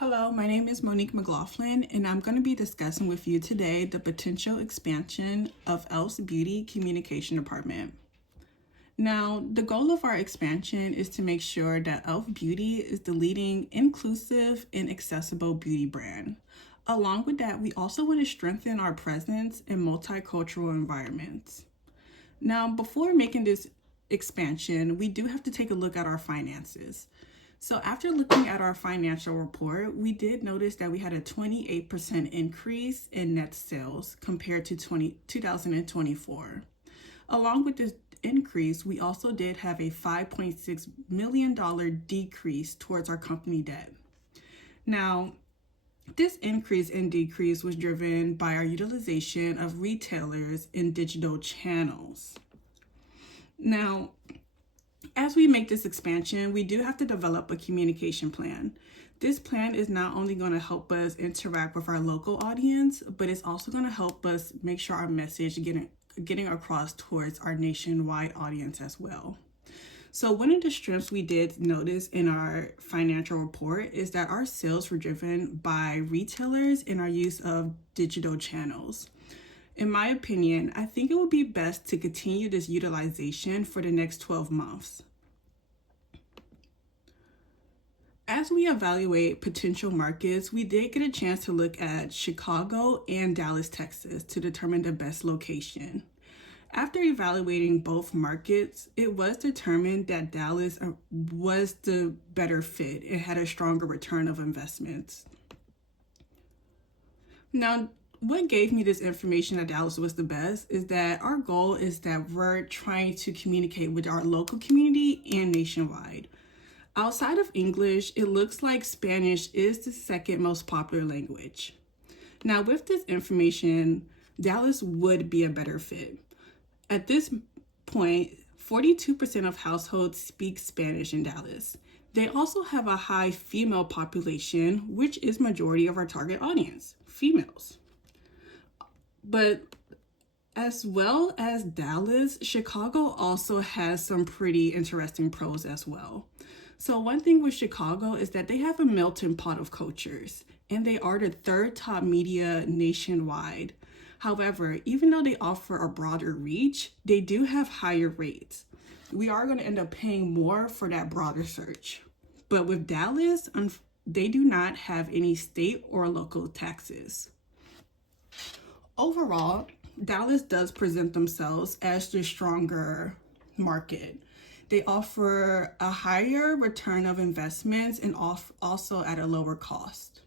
Hello, my name is Monique McLaughlin, and I'm going to be discussing with you today the potential expansion of e.l.f.'s Beauty Communication Department. Now, the goal of our expansion is to make sure that e.l.f. Beauty is the leading inclusive and accessible beauty brand. Along with that, we also want to strengthen our presence in multicultural environments. Now, before making this expansion, we do have to take a look at our finances. So after looking at our financial report, we did notice that we had a 28% increase in net sales compared to 2024. Along with this increase, we also did have a $5.6 million decrease towards our company debt. Now, this increase and decrease was driven by our utilization of retailers in digital channels. Now, as we make this expansion, we do have to develop a communication plan. This plan is not only going to help us interact with our local audience, but it's also going to help us make sure our message getting across towards our nationwide audience as well. So one of the strengths we did notice in our financial report is that our sales were driven by retailers and our use of digital channels. In my opinion, I think it would be best to continue this utilization for the next 12 months. As we evaluate potential markets, we did get a chance to look at Chicago and Dallas, Texas to determine the best location. After evaluating both markets, it was determined that Dallas was the better fit. It had a stronger return of investments. Now, what gave me this information that Dallas was the best is that our goal is that we're trying to communicate with our local community and nationwide. Outside of English, it looks like Spanish is the second most popular language. Now, with this information, Dallas would be a better fit. At this point, 42% of households speak Spanish in Dallas. They also have a high female population, which is majority of our target audience, females. But as well as Dallas, Chicago also has some pretty interesting pros as well. So one thing with Chicago is that they have a melting pot of cultures, and they are the third top media nationwide. However, even though they offer a broader reach, they do have higher rates. We are going to end up paying more for that broader search. But with Dallas, they do not have any state or local taxes. Overall, Dallas does present themselves as the stronger market. They offer a higher return of investments and also at a lower cost.